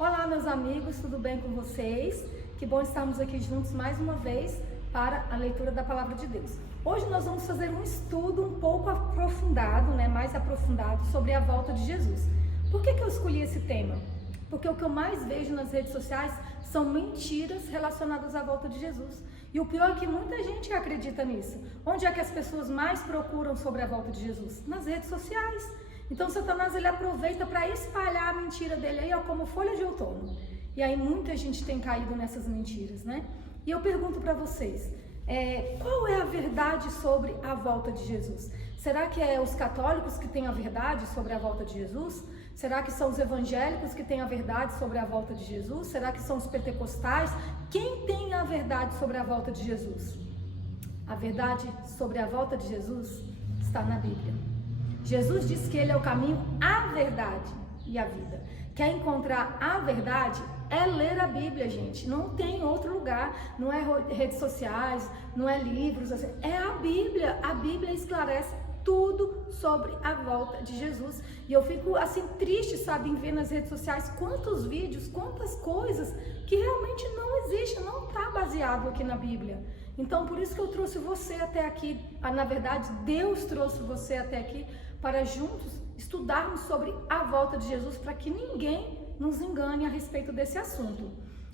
Olá, meus amigos, tudo bem com vocês? Que bom estarmos aqui juntos mais uma vez para a leitura da Palavra de Deus. Hoje nós vamos fazer um estudo um pouco aprofundado, mais aprofundado sobre a volta de Jesus. Por que eu escolhi esse tema? Porque o que eu mais vejo nas redes sociais são mentiras relacionadas à volta de Jesus. E o pior é que muita gente acredita nisso. Onde é que as pessoas mais procuram sobre a volta de Jesus? Nas redes sociais. Então Satanás ele aproveita para espalhar a mentira dele aí, como folha de outono. E aí muita gente tem caído nessas mentiras, E eu pergunto para vocês, qual é a verdade sobre a volta de Jesus? Será que é os católicos que têm a verdade sobre a volta de Jesus? Será que são os evangélicos que têm a verdade sobre a volta de Jesus? Será que são os pentecostais? Quem tem a verdade sobre a volta de Jesus? A verdade sobre a volta de Jesus está na Bíblia. Jesus disse que Ele é o caminho, a verdade e a vida. Quer encontrar a verdade? É ler a Bíblia, gente. Não tem outro lugar. Não é redes sociais, não é livros. É a Bíblia. A Bíblia esclarece tudo sobre a volta de Jesus. E eu fico assim triste, em ver nas redes sociais quantos vídeos, quantas coisas que realmente não existem, não está baseado aqui na Bíblia. Então, por isso que eu trouxe você até aqui. Na verdade, Deus trouxe você até aqui para juntos estudarmos sobre a volta de Jesus, para que ninguém nos engane a respeito desse assunto.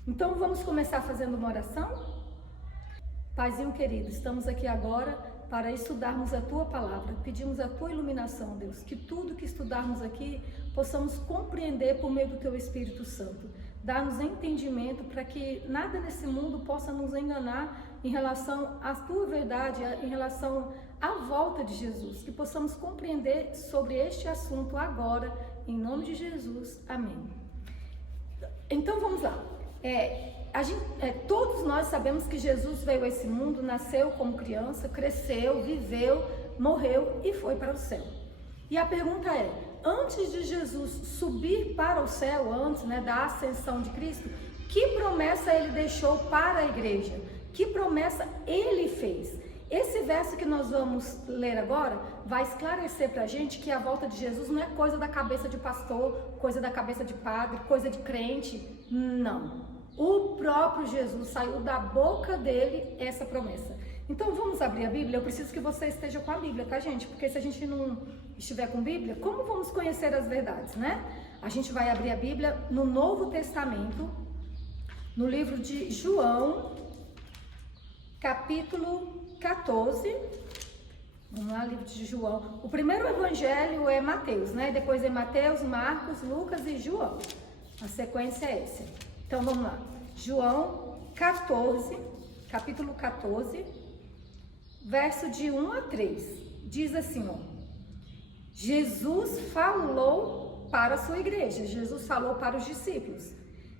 Então, vamos começar fazendo uma oração? Paizinho querido, estamos aqui agora para estudarmos a Tua Palavra. Pedimos a Tua iluminação, Deus, que tudo que estudarmos aqui possamos compreender por meio do Teu Espírito Santo. Dá-nos entendimento para que nada nesse mundo possa nos enganar em relação à Tua verdade, em relação à volta de Jesus. Que possamos compreender sobre este assunto agora, em nome de Jesus. Amém. Então vamos lá. Todos nós sabemos que Jesus veio a esse mundo, nasceu como criança, cresceu, viveu, morreu e foi para o céu. E a pergunta é, antes de Jesus subir para o céu, antes da ascensão de Cristo, que promessa ele deixou para a igreja? Que promessa ele fez? Esse verso que nós vamos ler agora vai esclarecer para a gente que a volta de Jesus não é coisa da cabeça de pastor, coisa da cabeça de padre, coisa de crente, não. O próprio Jesus, saiu da boca dele essa promessa. Então vamos abrir a Bíblia? Eu preciso que você esteja com a Bíblia, tá, gente? Porque se a gente não estiver com Bíblia, como vamos conhecer as verdades, A gente vai abrir a Bíblia no Novo Testamento, no livro de João, capítulo 14. Vamos lá, livro de João. O primeiro evangelho é Mateus, Depois é Mateus, Marcos, Lucas e João. A sequência é essa. Então vamos lá. João 14, capítulo 14, verso de 1 a 3. Diz assim, Jesus falou para a sua igreja, Jesus falou para os discípulos,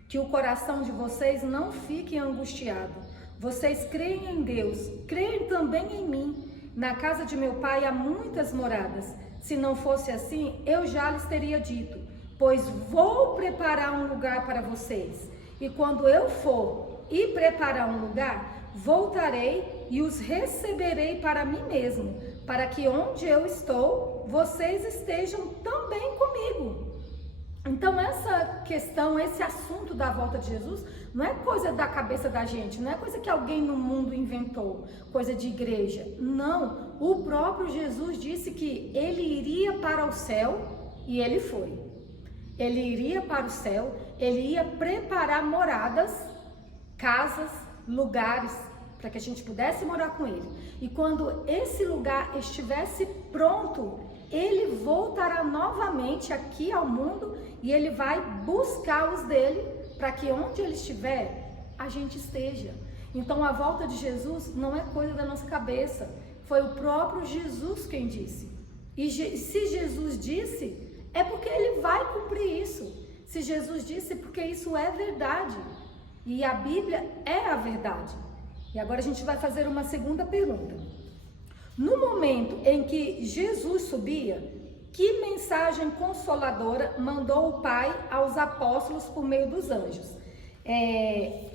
que o coração de vocês não fique angustiado. Vocês creem em Deus, creem também em mim. Na casa de meu pai há muitas moradas. Se não fosse assim, eu já lhes teria dito, pois vou preparar um lugar para vocês. E quando eu for e preparar um lugar, voltarei e os receberei para mim mesmo, para que onde eu estou, vocês estejam também comigo. Então essa questão, esse assunto da volta de Jesus, não é coisa da cabeça da gente, não é coisa que alguém no mundo inventou, coisa de igreja. Não, o próprio Jesus disse que ele iria para o céu e ele foi. Ele iria para o céu, ele ia preparar moradas, casas, lugares, para que a gente pudesse morar com ele. E quando esse lugar estivesse pronto, ele voltará novamente aqui ao mundo e ele vai buscar os dele para que onde ele estiver, a gente esteja. Então a volta de Jesus não é coisa da nossa cabeça, foi o próprio Jesus quem disse. E se Jesus disse, é porque ele vai cumprir isso. Se Jesus disse, porque isso é verdade. E a Bíblia é a verdade. E agora a gente vai fazer uma segunda pergunta. No momento em que Jesus subia, que mensagem consoladora mandou o Pai aos apóstolos por meio dos anjos?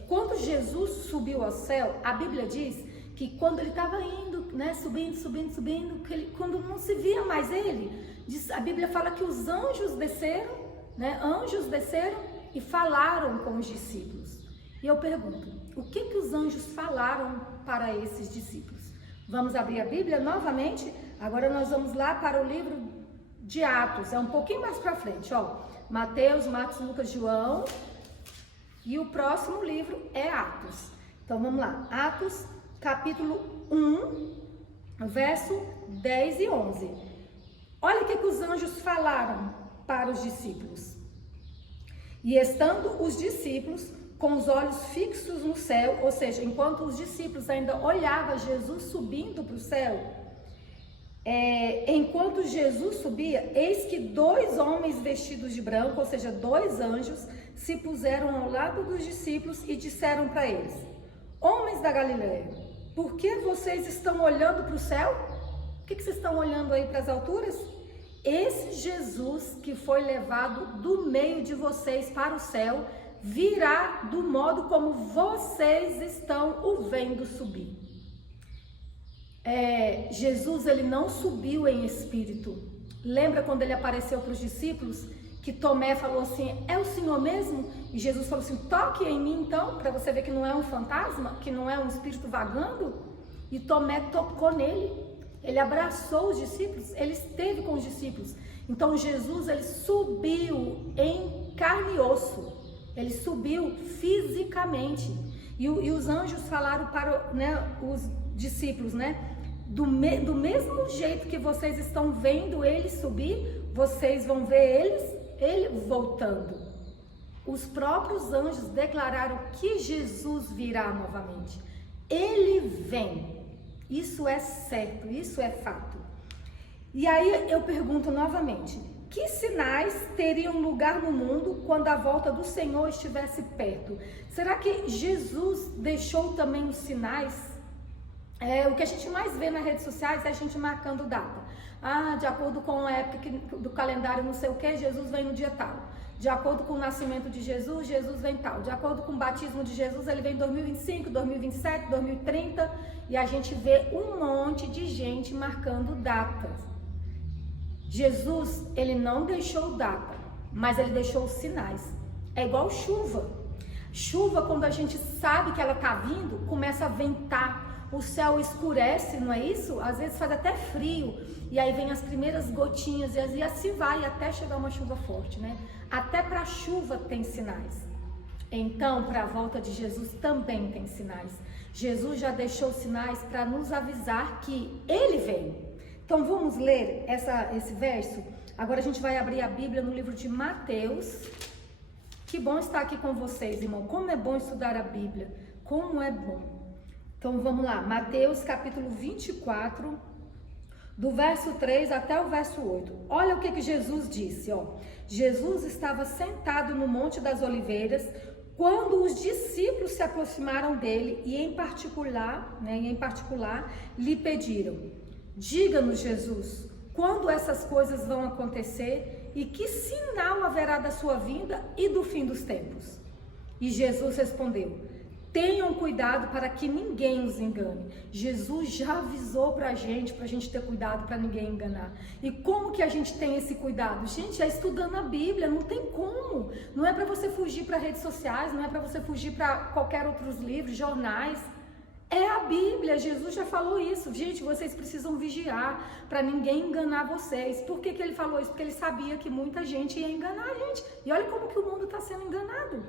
Quando Jesus subiu ao céu, a Bíblia diz que quando ele estava indo, subindo, quando não se via mais ele, a Bíblia fala que os anjos desceram, anjos desceram e falaram com os discípulos. E eu pergunto, o que os anjos falaram para esses discípulos? Vamos abrir a Bíblia novamente? Agora nós vamos lá para o livro de Atos, é um pouquinho mais para frente, ó. Mateus, Marcos, Lucas, João, e o próximo livro é Atos. Então vamos lá, Atos capítulo 1, verso 10 e 11. Olha o que os anjos falaram para os discípulos. E estando os discípulos com os olhos fixos no céu, ou seja, enquanto os discípulos ainda olhavam Jesus subindo para o céu, enquanto Jesus subia, eis que 2 homens vestidos de branco, ou seja, 2 anjos, se puseram ao lado dos discípulos e disseram para eles: homens da Galileia, por que vocês estão olhando para o céu? O que vocês estão olhando aí para as alturas? Esse Jesus que foi levado do meio de vocês para o céu, virá do modo como vocês estão o vendo subir. Jesus, ele não subiu em espírito. Lembra quando ele apareceu para os discípulos, que Tomé falou assim, é o Senhor mesmo? E Jesus falou assim, toque em mim então, para você ver que não é um fantasma, que não é um espírito vagando. E Tomé tocou nele, ele abraçou os discípulos, ele esteve com os discípulos. Então Jesus, ele subiu em carne e osso, ele subiu fisicamente. E os anjos falaram para os discípulos, do mesmo jeito que vocês estão vendo ele subir, vocês vão ver ele voltando. Os próprios anjos declararam que Jesus virá novamente. Ele vem. Isso é certo, isso é fato. E aí eu pergunto novamente, que sinais teriam lugar no mundo quando a volta do Senhor estivesse perto? Será que Jesus deixou também os sinais? O que a gente mais vê nas redes sociais é a gente marcando data. De acordo com a época do calendário não sei o que, Jesus vem no dia tal. De acordo com o nascimento de Jesus, Jesus vem tal. De acordo com o batismo de Jesus, ele vem em 2025, 2027, 2030. E a gente vê um monte de gente marcando datas. Jesus, ele não deixou data, mas ele deixou os sinais. É igual chuva. Chuva, quando a gente sabe que ela está vindo, começa a ventar. O céu escurece, não é isso? Às vezes faz até frio, e aí vem as primeiras gotinhas, e assim vai até chegar uma chuva forte, Até para a chuva tem sinais. Então, para a volta de Jesus também tem sinais. Jesus já deixou sinais para nos avisar que ele vem. Então, vamos ler esse verso? Agora a gente vai abrir a Bíblia no livro de Mateus. Que bom estar aqui com vocês, irmão. Como é bom estudar a Bíblia. Como é bom. Então vamos lá, Mateus capítulo 24, do verso 3 até o verso 8. Olha o que Jesus disse, Jesus estava sentado no Monte das Oliveiras, quando os discípulos se aproximaram dele e em particular, lhe pediram: diga-nos, Jesus, quando essas coisas vão acontecer e que sinal haverá da sua vinda e do fim dos tempos? E Jesus respondeu: tenham cuidado para que ninguém os engane. Jesus já avisou para a gente ter cuidado para ninguém enganar. E como que a gente tem esse cuidado? Gente, é estudando a Bíblia, não tem como. Não é para você fugir para redes sociais, não é para você fugir para qualquer outros livros, jornais. É a Bíblia, Jesus já falou isso. Gente, vocês precisam vigiar para ninguém enganar vocês. Por que ele falou isso? Porque ele sabia que muita gente ia enganar a gente. E olha como que o mundo está sendo enganado.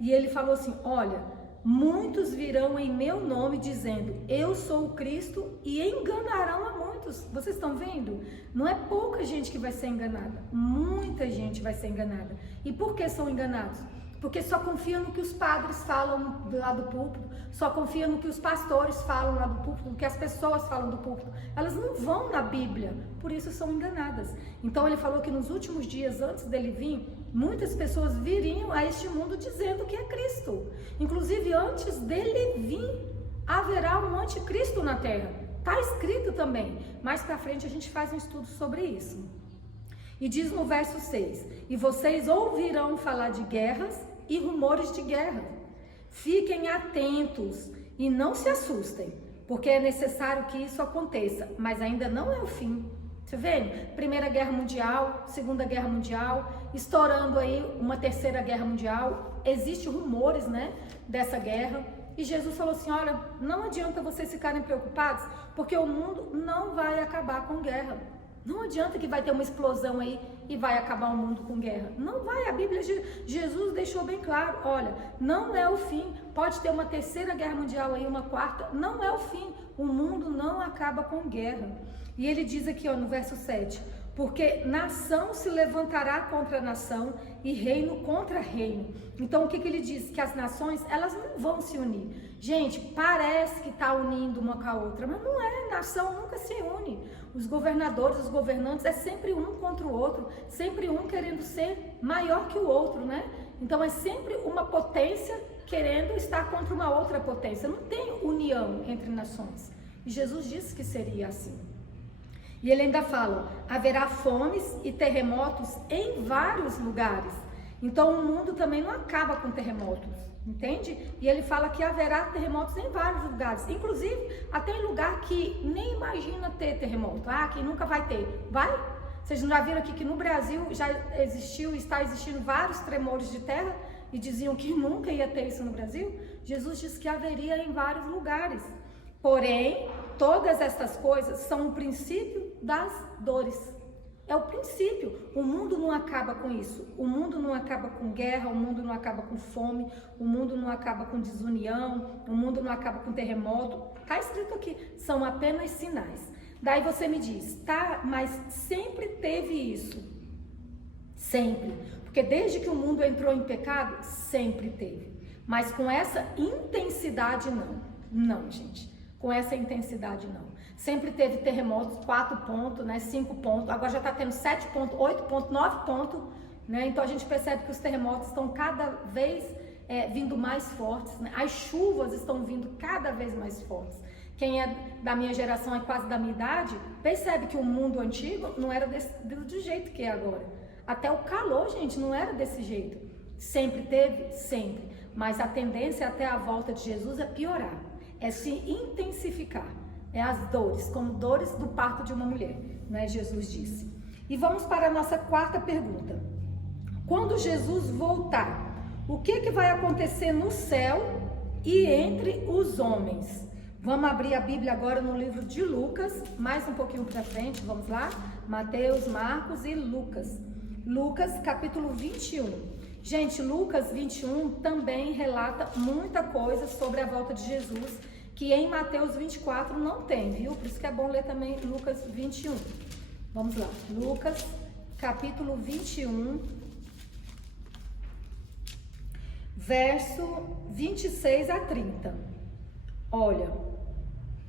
E ele falou assim, olha, muitos virão em meu nome dizendo, eu sou o Cristo, e enganarão a muitos. Vocês estão vendo? Não é pouca gente que vai ser enganada, muita gente vai ser enganada. E por que são enganados? Porque só confiam no que os padres falam lá do púlpito, só confiam no que os pastores falam lá do púlpito, no que as pessoas falam do púlpito. Elas não vão na Bíblia, por isso são enganadas. Então ele falou que nos últimos dias, antes dele vir, muitas pessoas viriam a este mundo dizendo que é Cristo. Inclusive, antes dele vir, haverá um anticristo na terra. Está escrito também. Mais para frente a gente faz um estudo sobre isso. E diz no verso 6, e vocês ouvirão falar de guerras e rumores de guerra. Fiquem atentos e não se assustem, porque é necessário que isso aconteça, mas ainda não é o fim. Você vê? Primeira Guerra Mundial, Segunda Guerra Mundial, estourando aí uma Terceira Guerra Mundial. Existem rumores, né, dessa guerra. E Jesus falou assim, olha, não adianta vocês ficarem preocupados, porque o mundo não vai acabar com guerra. Não adianta que vai ter uma explosão aí e vai acabar o mundo com guerra. Não vai, a Bíblia de Jesus deixou bem claro, olha, não é o fim. Pode ter uma Terceira Guerra Mundial aí, uma quarta, não é o fim. O mundo não acaba com guerra. E ele diz aqui, ó, no verso 7, porque nação se levantará contra nação e reino contra reino. Então o que ele diz? Que as nações, elas não vão se unir. Gente, parece que está unindo uma com a outra, mas não é, nação nunca se une. Os governadores, os governantes, é sempre um contra o outro, sempre um querendo ser maior que o outro, né? Então é sempre uma potência querendo estar contra uma outra potência. Não tem união entre nações. E Jesus disse que seria assim. E ele ainda fala, haverá fomes e terremotos em vários lugares. Então o mundo também não acaba com terremotos, entende? E ele fala que haverá terremotos em vários lugares, inclusive até em lugar que nem imagina ter terremoto. Ah, que nunca vai ter. Vai? Vocês já viram aqui que no Brasil já existiu e está existindo vários tremores de terra e diziam que nunca ia ter isso no Brasil? Jesus disse que haveria em vários lugares. Porém, todas estas coisas são o princípio das dores. É o princípio. O mundo não acaba com isso. O mundo não acaba com guerra, o mundo não acaba com fome, o mundo não acaba com desunião, o mundo não acaba com terremoto. Está escrito aqui, são apenas sinais. Daí você me diz, tá, mas sempre teve isso. Sempre. Porque desde que o mundo entrou em pecado, sempre teve. Mas com essa intensidade, não. Não, gente. Com essa intensidade, não. Sempre teve terremotos, 4 pontos, né, 5 pontos, agora já está tendo 7 pontos, 8 pontos, 9 pontos, né? Então a gente percebe que os terremotos estão cada vez vindo mais fortes, né? As chuvas estão vindo cada vez mais fortes. Quem é da minha geração, é quase da minha idade, percebe que o mundo antigo não era do jeito que é agora. Até o calor, gente, não era desse jeito. Sempre teve? Sempre. Mas a tendência até a volta de Jesus é piorar. É se intensificar, é as dores, como dores do parto de uma mulher, né? Jesus disse. E vamos para a nossa quarta pergunta. Quando Jesus voltar, o que vai acontecer no céu e entre os homens? Vamos abrir a Bíblia agora no livro de Lucas, mais um pouquinho para frente, vamos lá? Mateus, Marcos e Lucas. Lucas, capítulo 21. Gente, Lucas 21 também relata muita coisa sobre a volta de Jesus, que em Mateus 24 não tem, viu? Por isso que é bom ler também Lucas 21. Vamos lá, Lucas, capítulo 21, verso 26 a 30. Olha,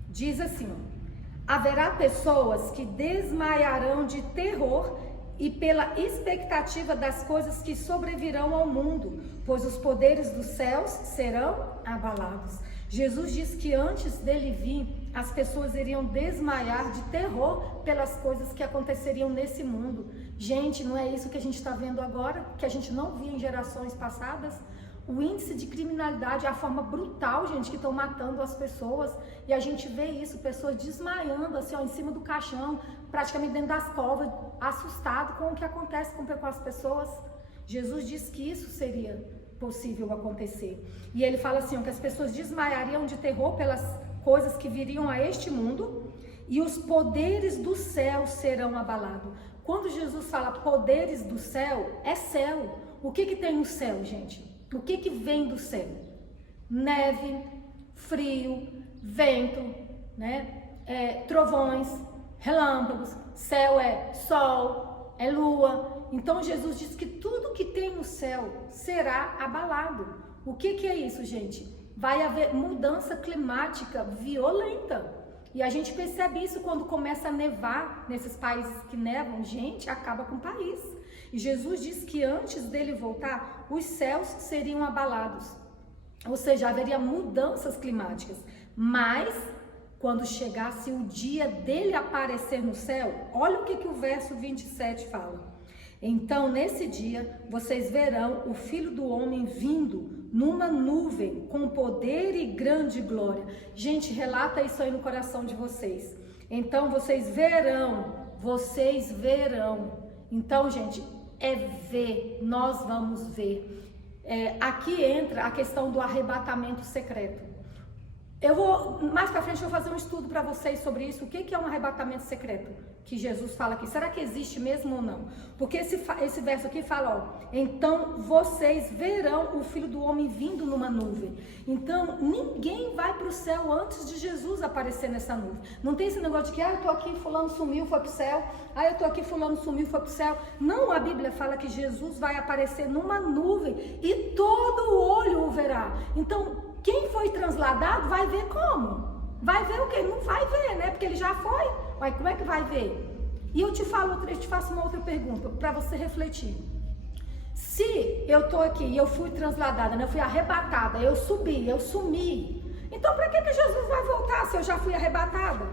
diz assim, ó, haverá pessoas que desmaiarão de terror e pela expectativa das coisas que sobrevirão ao mundo, pois os poderes dos céus serão abalados. Jesus diz que antes dele vir, as pessoas iriam desmaiar de terror pelas coisas que aconteceriam nesse mundo. Gente, não é isso que a gente está vendo agora, que a gente não via em gerações passadas? O índice de criminalidade, a forma brutal, gente, que estão matando as pessoas, e a gente vê isso, pessoas desmaiando assim, ó, em cima do caixão, praticamente dentro das covas, assustado com o que acontece com as pessoas. Jesus disse que isso seria possível acontecer. E ele fala assim, ó, que as pessoas desmaiariam de terror pelas coisas que viriam a este mundo, e os poderes do céu serão abalados. Quando Jesus fala poderes do céu, é céu. O que tem no céu, gente? O que vem do céu? Neve, frio, vento, né? Trovões, relâmpagos, céu é sol, é lua. Então Jesus diz que tudo que tem no céu será abalado. O que é isso, gente? Vai haver mudança climática violenta. E a gente percebe isso quando começa a nevar nesses países que nevam, gente, acaba com o país. E Jesus diz que antes dele voltar, os céus seriam abalados. Ou seja, haveria mudanças climáticas. Mas, quando chegasse o dia dele aparecer no céu, olha o que o verso 27 fala. Então, nesse dia, vocês verão o Filho do Homem vindo numa nuvem com poder e grande glória. Gente, relata isso aí no coração de vocês. Então, vocês verão vocês verão. Então, gente, é ver, nós vamos ver. Aqui entra a questão do arrebatamento secreto. Eu vou, mais pra frente, eu vou fazer um estudo para vocês sobre isso. O que é um arrebatamento secreto? Que Jesus fala aqui. Será que existe mesmo ou não? Porque esse verso aqui fala, ó. Então, vocês verão o Filho do Homem vindo numa nuvem. Então, ninguém vai para o céu antes de Jesus aparecer nessa nuvem. Não tem esse negócio de que, eu tô aqui, fulano sumiu, foi pro céu. Eu tô aqui, fulano sumiu, foi pro céu. Não, a Bíblia fala que Jesus vai aparecer numa nuvem e todo olho o verá. Então, quem foi transladado vai ver como? Vai ver o quê? Não vai ver, né? Porque ele já foi. Mas como é que vai ver? E eu te faço uma outra pergunta para você refletir. Se eu tô aqui e eu fui transladada, né? Eu fui arrebatada, eu subi, eu sumi. Então, para que Jesus vai voltar se eu já fui arrebatada?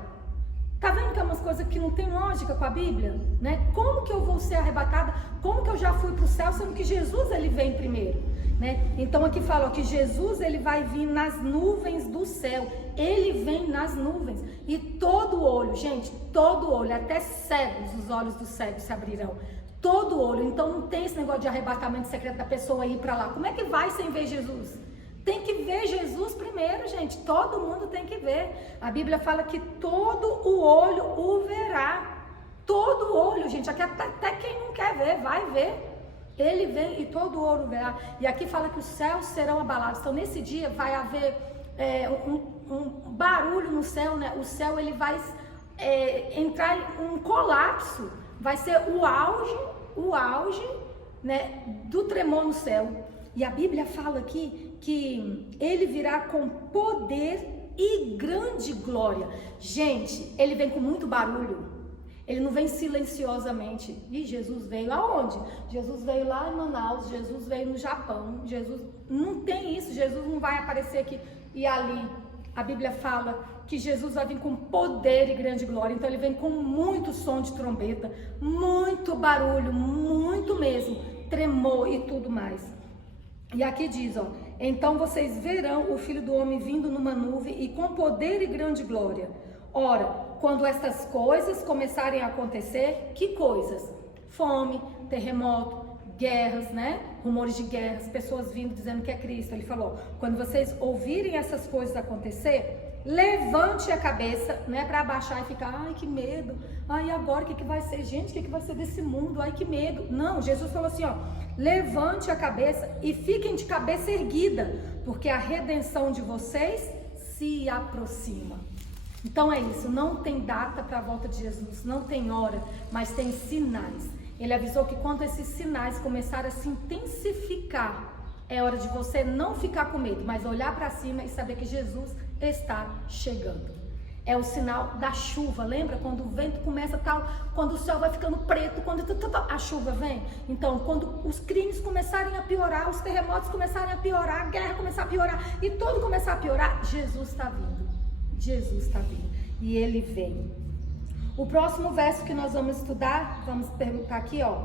Tá vendo que é umas coisas que não tem lógica com a Bíblia, né? Como que eu vou ser arrebatada? Como que eu já fui para o céu, sendo que Jesus ele vem primeiro? Né? Então aqui fala que Jesus ele vai vir nas nuvens do céu, ele vem nas nuvens e todo olho, gente, todo olho, até cegos, os olhos dos cegos se abrirão, todo olho. Então não tem esse negócio de arrebatamento secreto da pessoa ir para lá. Como é que vai sem ver Jesus? Tem que ver Jesus primeiro, gente, todo mundo tem que ver. A Bíblia fala que todo o olho o verá, todo olho, gente, aqui até quem não quer ver, vai ver. Ele vem e todo o olho verá. E aqui fala que os céus serão abalados. Então nesse dia vai haver um barulho no céu, né? O céu ele vai entrar em um colapso. Vai ser o auge, né, do tremor no céu. E a Bíblia fala aqui que ele virá com poder e grande glória. Gente, ele vem com muito barulho. Ele não vem silenciosamente. E Jesus veio aonde? Jesus veio lá em Manaus, Jesus veio no Japão. Jesus não tem isso, Jesus não vai aparecer aqui e ali. A Bíblia fala que Jesus vai vir com poder e grande glória. Então ele vem com muito som de trombeta, muito barulho, muito mesmo, tremor e tudo mais. E aqui diz, ó, então vocês verão o Filho do Homem vindo numa nuvem e com poder e grande glória. Ora, quando essas coisas começarem a acontecer, que coisas? Fome, terremoto, guerras, né? Rumores de guerras, pessoas vindo dizendo que é Cristo. Ele falou, quando vocês ouvirem essas coisas acontecer, levante a cabeça, né? Para abaixar e ficar, ai que medo, ai agora o que vai ser? Gente, o que vai ser desse mundo? Ai que medo. Não, Jesus falou assim, ó, levante a cabeça e fiquem de cabeça erguida, porque a redenção de vocês se aproxima. Então é isso, não tem data para a volta de Jesus, não tem hora, mas tem sinais. Ele avisou que quando esses sinais começarem a se intensificar, é hora de você não ficar com medo, mas olhar para cima e saber que Jesus está chegando. É o sinal da chuva, lembra? Quando o vento começa tal, quando o céu vai ficando preto, quando a chuva vem. Então, quando os crimes começarem a piorar, os terremotos começarem a piorar, a guerra começar a piorar e tudo começar a piorar, Jesus está vindo. Jesus está vindo e ele vem. O próximo verso que nós vamos estudar, vamos perguntar aqui, ó,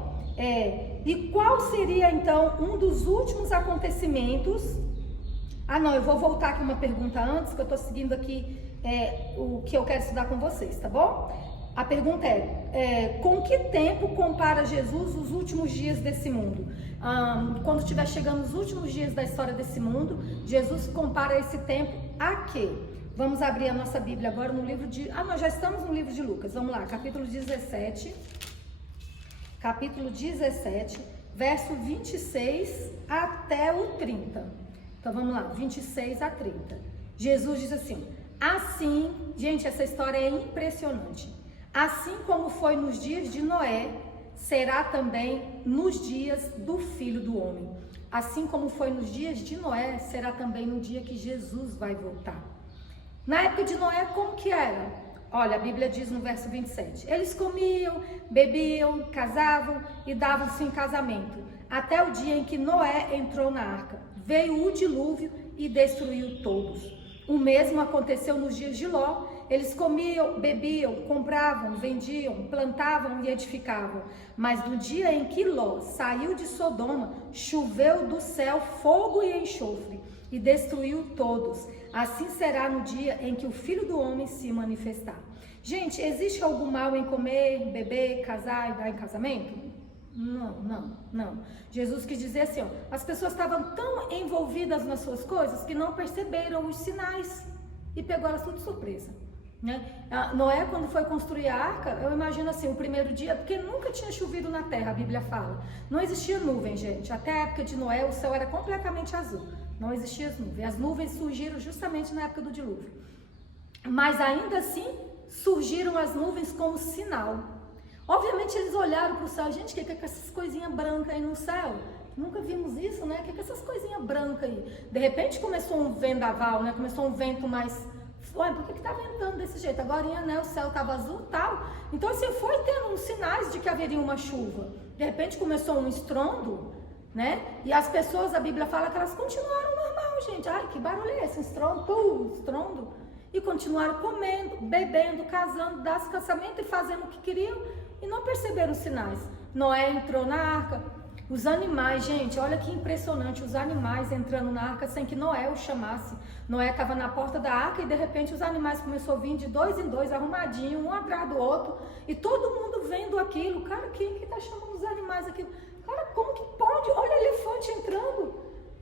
e qual seria então um dos últimos acontecimentos? Não, eu vou voltar aqui uma pergunta antes, que eu estou seguindo aqui o que eu quero estudar com vocês, tá bom? A pergunta com que tempo compara Jesus os últimos dias desse mundo? Quando estiver chegando os últimos dias da história desse mundo, Jesus compara esse tempo a quê? Vamos abrir a nossa Bíblia agora no livro de... nós já estamos no livro de Lucas. Vamos lá, capítulo 17. Capítulo 17, verso 26 até o 30. Então vamos lá, 26 a 30. Jesus diz assim, assim... Gente, essa história é impressionante. Assim como foi nos dias de Noé, será também nos dias do Filho do Homem. Assim como foi nos dias de Noé, será também no dia que Jesus vai voltar. Na época de Noé, como que era? Olha, a Bíblia diz no verso 27. Eles comiam, bebiam, casavam e davam-se em casamento. Até o dia em que Noé entrou na arca. Veio o dilúvio e destruiu todos. O mesmo aconteceu nos dias de Ló. Eles comiam, bebiam, compravam, vendiam, plantavam e edificavam. Mas no dia em que Ló saiu de Sodoma, choveu do céu fogo e enxofre e destruiu todos. Assim será no dia em que o Filho do Homem se manifestar. Gente, existe algum mal em comer, beber, casar e dar em casamento? Não. Jesus quis dizer assim, ó, as pessoas estavam tão envolvidas nas suas coisas que não perceberam os sinais e pegou elas tudo de surpresa. Né? Noé, quando foi construir a arca, eu imagino assim, o primeiro dia, porque nunca tinha chovido na terra, a Bíblia fala. Não existia nuvem, gente. Até a época de Noé, o céu era completamente azul. Não existia as nuvens. As nuvens surgiram justamente na época do dilúvio. Mas ainda assim, surgiram as nuvens como sinal. Obviamente eles olharam para o céu, gente, o que é essas coisinhas brancas aí no céu? Nunca vimos isso, né? O que é essas coisinhas brancas aí? De repente começou um vendaval, né? Começou um vento mais... Ué, por que tá ventando desse jeito? Agora, né, o céu estava azul e tal. Então, assim, foi tendo uns sinais de que haveria uma chuva. De repente começou um estrondo, né? E as pessoas, a Bíblia fala que elas continuaram normal, gente. Ai, que barulho é esse? Estrondo. E continuaram comendo, bebendo, casando, dando casamento e fazendo o que queriam. E não perceberam os sinais. Noé entrou na arca. Os animais, gente, olha que impressionante, os animais entrando na arca sem que Noé os chamasse. Noé estava na porta da arca e de repente os animais começaram a vir de dois em dois, arrumadinho, um atrás do outro. E todo mundo vendo aquilo. Cara, quem que tá chamando os animais aqui? Cara, como que pode? Olha o elefante entrando.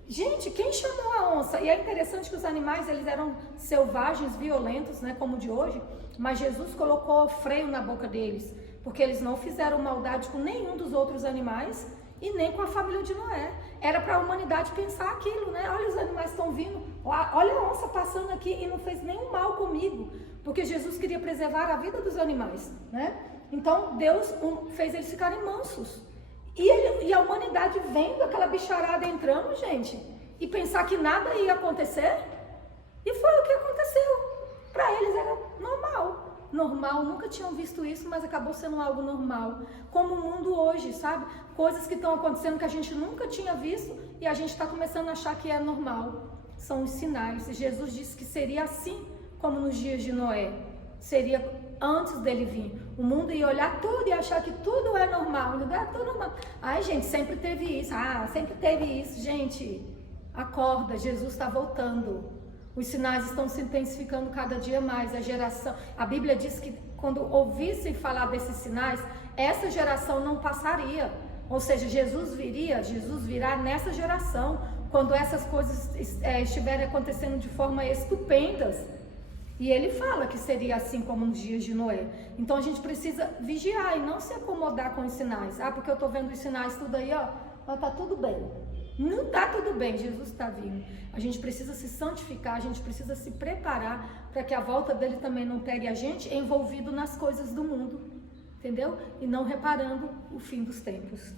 Gente, quem chamou a onça? E é interessante que os animais, eles eram selvagens, violentos, né, como o de hoje. Mas Jesus colocou freio na boca deles, porque eles não fizeram maldade com nenhum dos outros animais e nem com a família de Noé. Era para a humanidade pensar aquilo, né? Olha, os animais estão vindo, olha a onça passando aqui e não fez nenhum mal comigo, porque Jesus queria preservar a vida dos animais, né? Então Deus fez eles ficarem mansos. E a humanidade vendo aquela bicharada entrando, gente, e pensar que nada ia acontecer, e foi o que aconteceu. Para eles era normal, nunca tinham visto isso, mas acabou sendo algo normal, como o mundo hoje, sabe? Coisas que estão acontecendo que a gente nunca tinha visto e a gente está começando a achar que é normal. São os sinais. E Jesus disse que seria assim como nos dias de Noé, seria antes dele vir. O mundo ia olhar tudo e achar que tudo é normal, tudo normal. Ai, gente, sempre teve isso, gente, acorda, Jesus está voltando. Os sinais estão se intensificando cada dia mais. A Bíblia diz que quando ouvissem falar desses sinais, essa geração não passaria. Ou seja, Jesus virá nessa geração, quando essas coisas estiverem acontecendo de forma estupendas. E ele fala que seria assim como nos dias de Noé. Então a gente precisa vigiar e não se acomodar com os sinais. Porque eu estou vendo os sinais tudo aí, mas tá tudo bem. Não está tudo bem, Jesus está vindo. A gente precisa se santificar, a gente precisa se preparar para que a volta dele também não pegue a gente envolvido nas coisas do mundo, entendeu? E não reparando o fim dos tempos.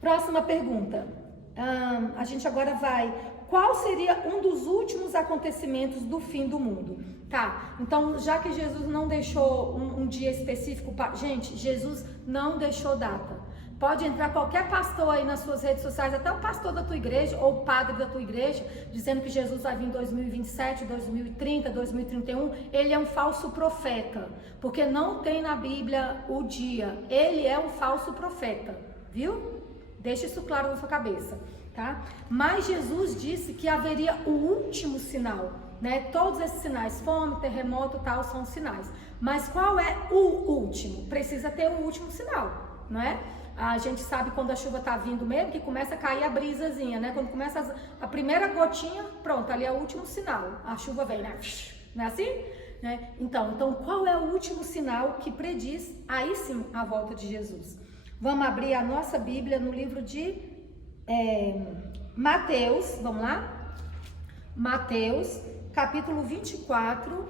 Próxima pergunta. A gente agora vai... Qual seria um dos últimos acontecimentos do fim do mundo? Tá, então já que Jesus não deixou um dia específico... Gente, Jesus não deixou data. Pode entrar qualquer pastor aí nas suas redes sociais, até o pastor da tua igreja ou o padre da tua igreja, dizendo que Jesus vai vir em 2027, 2030, 2031. Ele é um falso profeta, porque não tem na Bíblia o dia. Ele é um falso profeta, viu? Deixa isso claro na sua cabeça, tá? Mas Jesus disse que haveria o último sinal, né? Todos esses sinais, fome, terremoto, tal, são sinais. Mas qual é o último? Precisa ter o último sinal, não é? A gente sabe quando a chuva tá vindo mesmo, que começa a cair a brisazinha, né? Quando começa a primeira gotinha, pronto, ali é o último sinal. A chuva vem, né? Não é assim? Né? Então, qual é o último sinal que prediz, aí sim, a volta de Jesus? Vamos abrir a nossa Bíblia no livro de Mateus, vamos lá? Mateus, capítulo 24.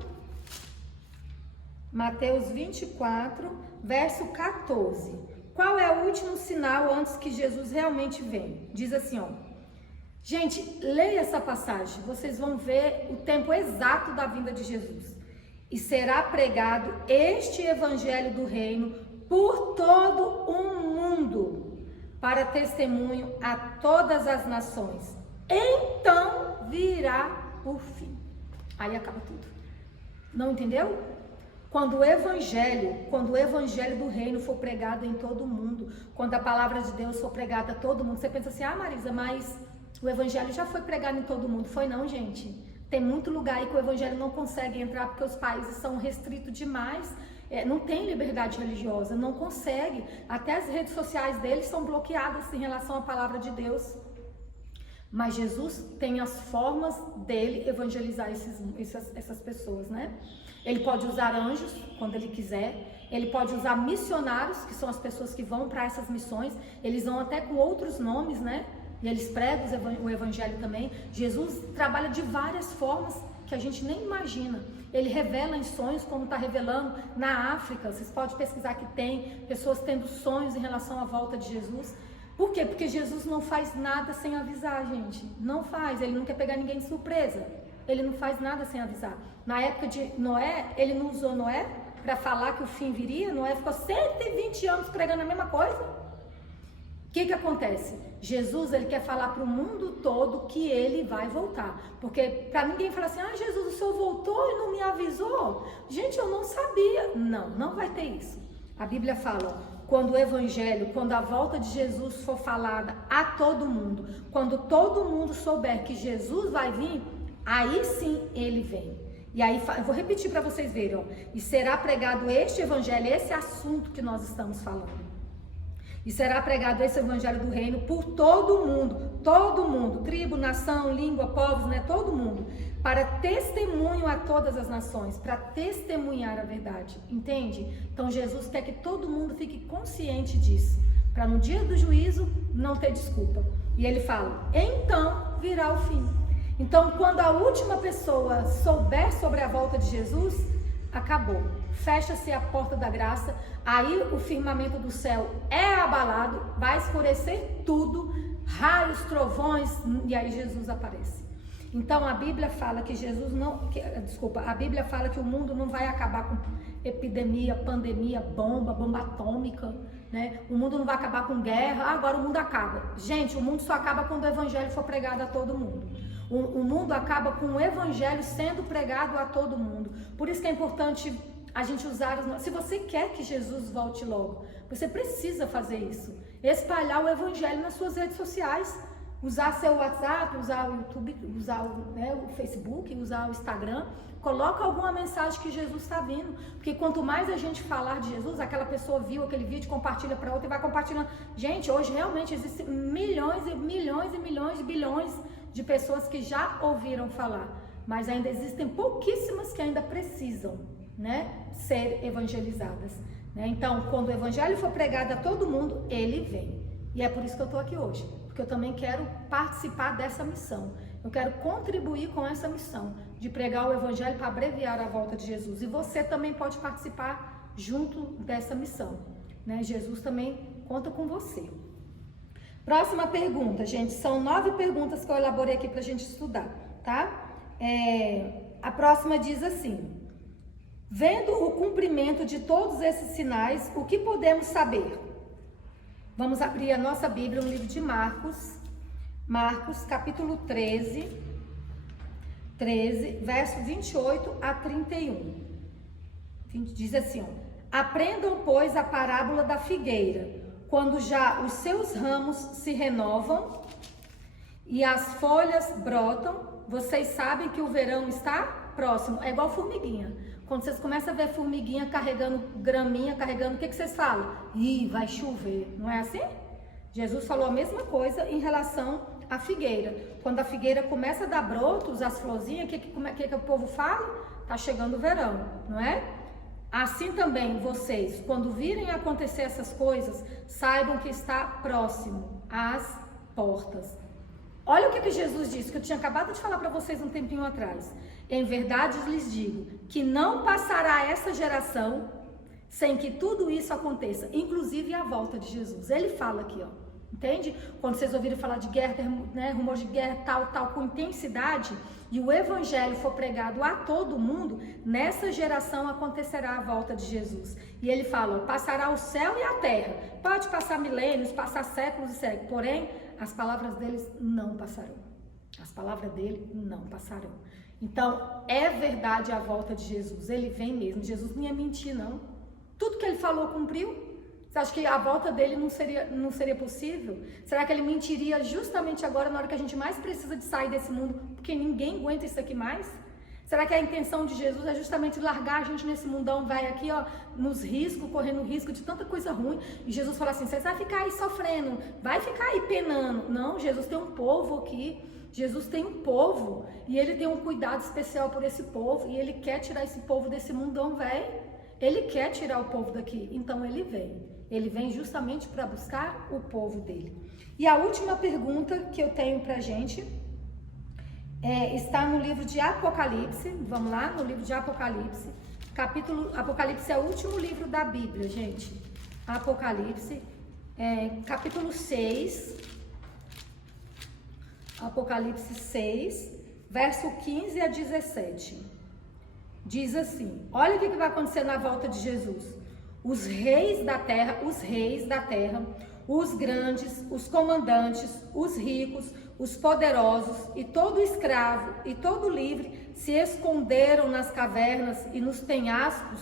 Mateus 24, verso 14. Qual é o último sinal antes que Jesus realmente venha? Diz assim, ó. Gente, leia essa passagem, vocês vão ver o tempo exato da vinda de Jesus. E será pregado este evangelho do reino por todo o mundo, para testemunho a todas as nações. Então virá o fim. Aí acaba tudo. Não entendeu? Quando o evangelho do reino for pregado em todo mundo, quando a palavra de Deus for pregada a todo mundo, você pensa assim, Marisa, mas o evangelho já foi pregado em todo mundo. Foi não, gente. Tem muito lugar aí que o evangelho não consegue entrar porque os países são restritos demais, não tem liberdade religiosa, não consegue. Até as redes sociais deles são bloqueadas em relação à palavra de Deus. Mas Jesus tem as formas dele evangelizar essas pessoas, né? Ele pode usar anjos quando ele quiser, ele pode usar missionários, que são as pessoas que vão para essas missões, eles vão até com outros nomes, né? E eles pregam o evangelho também. Jesus trabalha de várias formas que a gente nem imagina. Ele revela em sonhos, como está revelando na África. Vocês podem pesquisar que tem pessoas tendo sonhos em relação à volta de Jesus. Por quê? Porque Jesus não faz nada sem avisar, gente. Não faz. Ele não quer pegar ninguém de surpresa. Ele não faz nada sem avisar. Na época de Noé, ele não usou Noé para falar que o fim viria. Noé ficou 120 anos pregando a mesma coisa. O que acontece? Jesus, ele quer falar para o mundo todo que ele vai voltar. Porque para ninguém falar assim, Jesus, o Senhor voltou e não me avisou? Gente, eu não sabia. Não, não vai ter isso. A Bíblia fala, quando o evangelho, quando a volta de Jesus for falada a todo mundo, quando todo mundo souber que Jesus vai vir, aí sim ele vem. E aí, eu vou repetir para vocês verem, ó. E será pregado este evangelho, esse assunto que nós estamos falando. E será pregado esse evangelho do reino por todo mundo, tribo, nação, língua, povos, né? Todo mundo, para testemunho a todas as nações, para testemunhar a verdade, entende? Então Jesus quer que todo mundo fique consciente disso, para no dia do juízo não ter desculpa. E ele fala, então virá o fim. Então quando a última pessoa souber sobre a volta de Jesus, acabou, fecha-se a porta da graça, aí o firmamento do céu é abalado, vai escurecer tudo, raios, trovões, e aí Jesus aparece. Então a Bíblia fala que a Bíblia fala que o mundo não vai acabar com epidemia, pandemia, bomba atômica, né? O mundo não vai acabar com guerra, agora o mundo acaba. Gente, o mundo só acaba quando o evangelho for pregado a todo mundo. O mundo acaba com o evangelho sendo pregado a todo mundo. Por isso que é importante a gente usar se você quer que Jesus volte logo, você precisa fazer isso. Espalhar o evangelho nas suas redes sociais. Usar seu WhatsApp, usar o YouTube, usar o Facebook, usar o Instagram. Coloca alguma mensagem que Jesus está vindo. Porque quanto mais a gente falar de Jesus, aquela pessoa viu aquele vídeo, compartilha para outra e vai compartilhando. Gente, hoje realmente existem milhões e milhões e milhões de bilhões de pessoas que já ouviram falar. Mas ainda existem pouquíssimas que ainda precisam, né, ser evangelizadas. Né? Então, quando o evangelho for pregado a todo mundo, ele vem. E é por isso que eu estou aqui hoje. Porque eu também quero participar dessa missão. Eu quero contribuir com essa missão de pregar o evangelho para abreviar a volta de Jesus. E você também pode participar junto dessa missão. Né? Jesus também conta com você. Próxima pergunta, gente. São 9 perguntas que eu elaborei aqui para a gente estudar, tá? A próxima diz assim: vendo o cumprimento de todos esses sinais, o que podemos saber? Vamos abrir a nossa Bíblia, no livro de Marcos, capítulo 13, verso 28 a 31. Diz assim, ó: aprendam, pois, a parábola da figueira. Quando já os seus ramos se renovam e as folhas brotam, vocês sabem que o verão está próximo. É igual formiguinha. Quando vocês começam a ver formiguinha carregando graminha, o que vocês falam? Ih, vai chover. Não é assim? Jesus falou a mesma coisa em relação à figueira. Quando a figueira começa a dar brotos, as florzinhas, o que o povo fala? Tá chegando o verão, não é? Assim também vocês, quando virem acontecer essas coisas, saibam que está próximo às portas. Olha o que Jesus disse, que eu tinha acabado de falar para vocês um tempinho atrás. Em verdade lhes digo, que não passará essa geração sem que tudo isso aconteça, inclusive a volta de Jesus. Ele fala aqui, ó, entende? Quando vocês ouviram falar de guerra, né, rumor de guerra, tal, com intensidade, e o evangelho for pregado a todo mundo, nessa geração acontecerá a volta de Jesus. E ele fala, ó, passará o céu e a terra. Pode passar milênios, passar séculos e séculos, porém, as palavras deles não passarão. As palavras dele não passarão. Então, é verdade a volta de Jesus. Ele vem mesmo. Jesus não ia mentir, não. Tudo que ele falou cumpriu. Você acha que a volta dele não seria possível? Será que ele mentiria justamente agora, na hora que a gente mais precisa de sair desse mundo, porque ninguém aguenta isso aqui mais? Será que a intenção de Jesus é justamente largar a gente nesse mundão, vai aqui, ó, nos riscos, correndo risco de tanta coisa ruim? E Jesus fala assim, você vai ficar aí sofrendo, vai ficar aí penando. Não, Jesus tem um povo aqui, Jesus tem um povo, e ele tem um cuidado especial por esse povo, e ele quer tirar esse povo desse mundão, velho. Ele quer tirar o povo daqui, então ele vem. Ele vem justamente para buscar o povo dele. E a última pergunta que eu tenho pra gente está no livro de Apocalipse. Vamos lá, no livro de Apocalipse. Apocalipse é o último livro da Bíblia, gente. Apocalipse, capítulo 6. Apocalipse 6, verso 15 a 17. Diz assim, olha o que vai acontecer na volta de Jesus. Os reis da terra, os grandes, os comandantes, os ricos, os poderosos e todo escravo e todo livre se esconderam nas cavernas e nos penhascos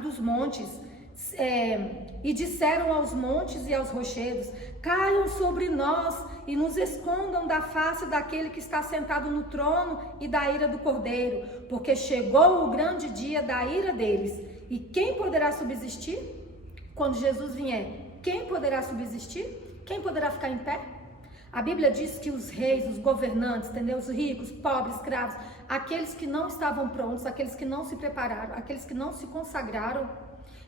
dos montes, e disseram aos montes e aos rochedos, caiam sobre nós e nos escondam da face daquele que está sentado no trono e da ira do Cordeiro, porque chegou o grande dia da ira deles. E quem poderá subsistir? Quando Jesus vier, quem poderá subsistir? Quem poderá ficar em pé? A Bíblia diz que os reis, os governantes, entendeu? Os ricos, pobres, escravos, aqueles que não estavam prontos, aqueles que não se prepararam, aqueles que não se consagraram,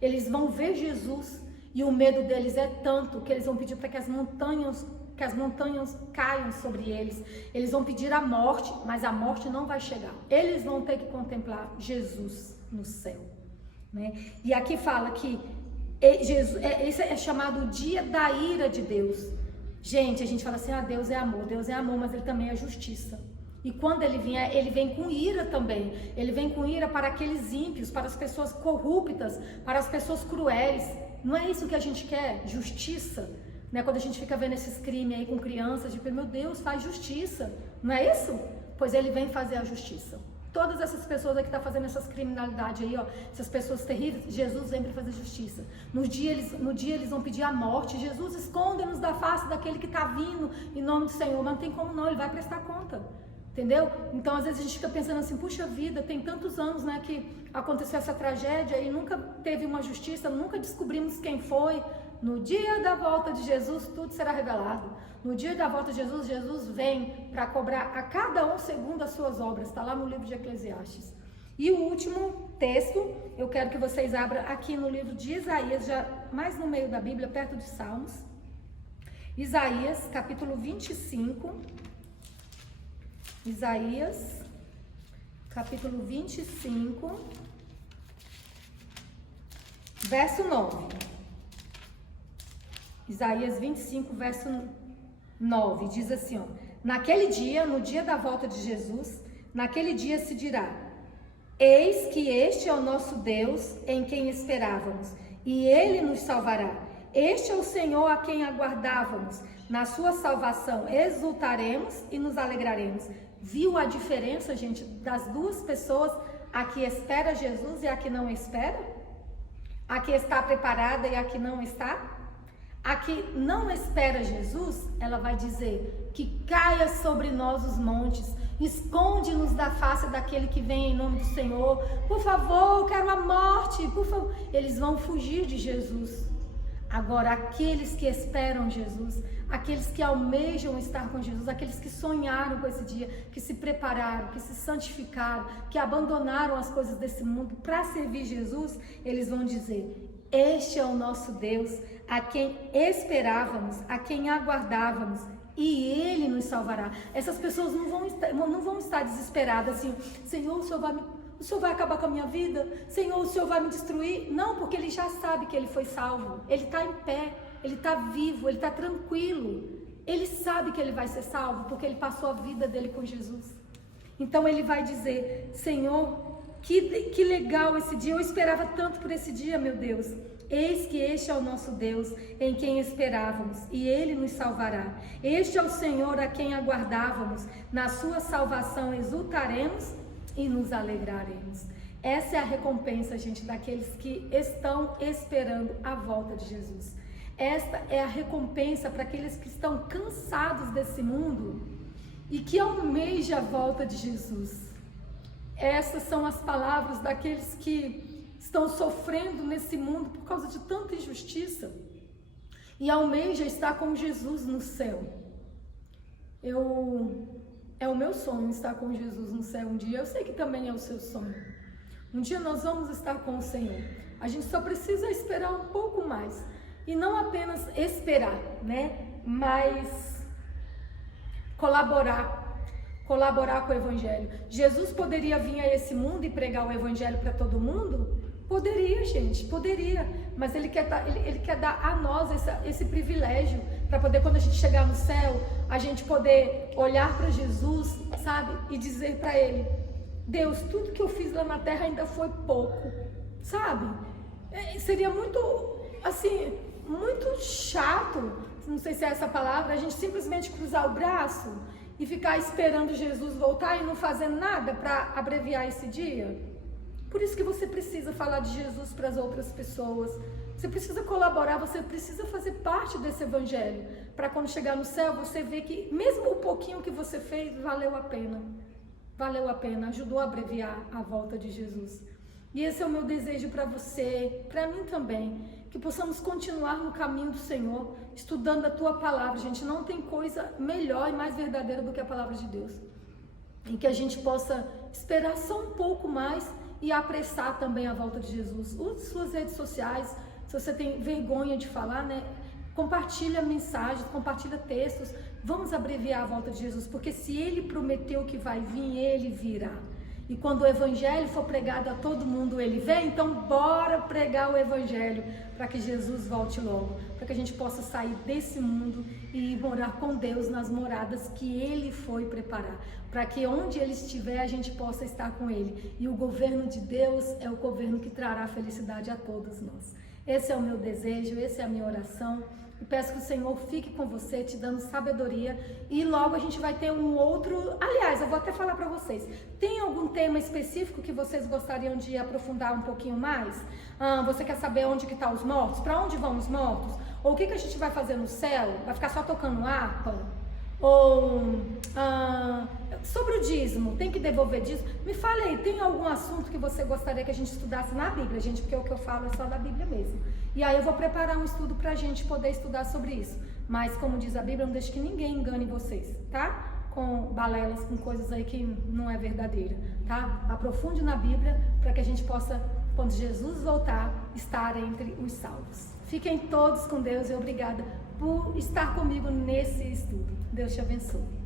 eles vão ver Jesus e o medo deles é tanto que eles vão pedir para que as montanhas caiam sobre eles. Eles vão pedir a morte, mas a morte não vai chegar. Eles vão ter que contemplar Jesus no céu. Né? E aqui fala que Jesus, esse é chamado o dia da ira de Deus. Gente, a gente fala assim, Deus é amor, mas ele também é justiça. E quando ele vier, ele vem com ira também. Ele vem com ira para aqueles ímpios, para as pessoas corruptas, para as pessoas cruéis. Não é isso que a gente quer? Justiça. Né? Quando a gente fica vendo esses crimes aí com crianças, tipo, meu Deus, faz justiça. Não é isso? Pois ele vem fazer a justiça. Todas essas pessoas aqui que estão fazendo essas criminalidades aí, ó, essas pessoas terríveis, Jesus vem para fazer justiça. No dia eles vão pedir a morte. Jesus, esconda-nos da face daquele que está vindo em nome do Senhor. Mas não tem como não, ele vai prestar conta. Entendeu? Então, às vezes a gente fica pensando assim, puxa vida, tem tantos anos, né, que aconteceu essa tragédia e nunca teve uma justiça, nunca descobrimos quem foi. No dia da volta de Jesus, tudo será revelado. No dia da volta de Jesus, Jesus vem para cobrar a cada um segundo as suas obras. Está lá no livro de Eclesiastes. E o último texto, eu quero que vocês abram aqui no livro de Isaías, já mais no meio da Bíblia, perto de Salmos. Isaías, capítulo 25. Isaías, capítulo 25, verso 9. Isaías 25, verso 9, diz assim, ó, naquele dia, no dia da volta de Jesus, naquele dia se dirá, eis que este é o nosso Deus em quem esperávamos, e ele nos salvará. Este é o Senhor a quem aguardávamos, na sua salvação exultaremos e nos alegraremos. Viu a diferença, gente, das duas pessoas, a que espera Jesus e a que não espera? A que está preparada e a que não está? A que não espera Jesus, ela vai dizer que caia sobre nós os montes, esconde-nos da face daquele que vem em nome do Senhor. Por favor, eu quero a morte, por favor. Eles vão fugir de Jesus. Agora, aqueles que esperam Jesus, aqueles que almejam estar com Jesus, aqueles que sonharam com esse dia, que se prepararam, que se santificaram, que abandonaram as coisas desse mundo para servir Jesus, eles vão dizer, este é o nosso Deus, a quem esperávamos, a quem aguardávamos, e Ele nos salvará. Essas pessoas não vão estar desesperadas assim, Senhor, o Senhor vai acabar com a minha vida? Senhor, o Senhor vai me destruir? Não, porque ele já sabe que ele foi salvo, ele está em pé, ele está vivo, ele está tranquilo, ele sabe que ele vai ser salvo, porque ele passou a vida dele com Jesus. Então ele vai dizer, Senhor, que legal esse dia, eu esperava tanto por esse dia, meu Deus. Eis que este é o nosso Deus, em quem esperávamos, e Ele nos salvará. Este é o Senhor a quem aguardávamos, na sua salvação exultaremos e nos alegraremos. Essa é a recompensa, gente, daqueles que estão esperando a volta de Jesus. Esta é a recompensa para aqueles que estão cansados desse mundo e que almejam a volta de Jesus. Essas são as palavras daqueles que estão sofrendo nesse mundo por causa de tanta injustiça e almeja estar com Jesus no céu. É o meu sonho estar com Jesus no céu um dia. Eu sei que também é o seu sonho. Um dia nós vamos estar com o Senhor. A gente só precisa esperar um pouco mais. E não apenas esperar, né? Mas colaborar com o Evangelho. Jesus poderia vir a esse mundo e pregar o Evangelho para todo mundo? Poderia, gente, poderia. Mas Ele quer dar a nós esse privilégio para poder, quando a gente chegar no céu, a gente poder olhar para Jesus, sabe? E dizer para Ele: Deus, tudo que eu fiz lá na terra ainda foi pouco, sabe? Seria muito, assim, muito chato, não sei se é essa palavra, a gente simplesmente cruzar o braço e ficar esperando Jesus voltar e não fazer nada para abreviar esse dia. Por isso que você precisa falar de Jesus para as outras pessoas, você precisa colaborar, você precisa fazer parte desse evangelho, para quando chegar no céu você ver que mesmo o pouquinho que você fez valeu a pena. Valeu a pena, ajudou a abreviar a volta de Jesus. E esse é o meu desejo para você, para mim também, que possamos continuar no caminho do Senhor, estudando a Tua palavra. Gente, não tem coisa melhor e mais verdadeira do que a palavra de Deus. E que a gente possa esperar só um pouco mais e apressar também a volta de Jesus. Use suas redes sociais, se você tem vergonha de falar, né? Compartilha mensagens, compartilha textos. Vamos abreviar a volta de Jesus, porque se Ele prometeu que vai vir, Ele virá. E quando o Evangelho for pregado a todo mundo, Ele vem. Então bora pregar o Evangelho, para que Jesus volte logo, para que a gente possa sair desse mundo e morar com Deus nas moradas que Ele foi preparar, para que onde Ele estiver a gente possa estar com Ele. E o governo de Deus é o governo que trará felicidade a todos nós. Esse é o meu desejo, essa é a minha oração. Eu peço que o Senhor fique com você, te dando sabedoria, e logo a gente vai ter um outro... Aliás, eu vou até falar para vocês, tem algum tema específico que vocês gostariam de aprofundar um pouquinho mais? Você quer saber onde que estão os mortos? Para onde vão os mortos? Ou o que a gente vai fazer no céu? Vai ficar só tocando harpa? Ou sobre o dízimo, tem que devolver dízimo? Me fale aí, tem algum assunto que você gostaria que a gente estudasse na Bíblia, gente? Porque o que eu falo é só da Bíblia mesmo. E aí eu vou preparar um estudo pra gente poder estudar sobre isso. Mas como diz a Bíblia, não deixe que ninguém engane vocês, tá? Com balelas, com coisas aí que não é verdadeira, tá? Aprofunde na Bíblia para que a gente possa, quando Jesus voltar, estar entre os salvos. Fiquem todos com Deus e obrigada por estar comigo nesse estudo. Deus te abençoe.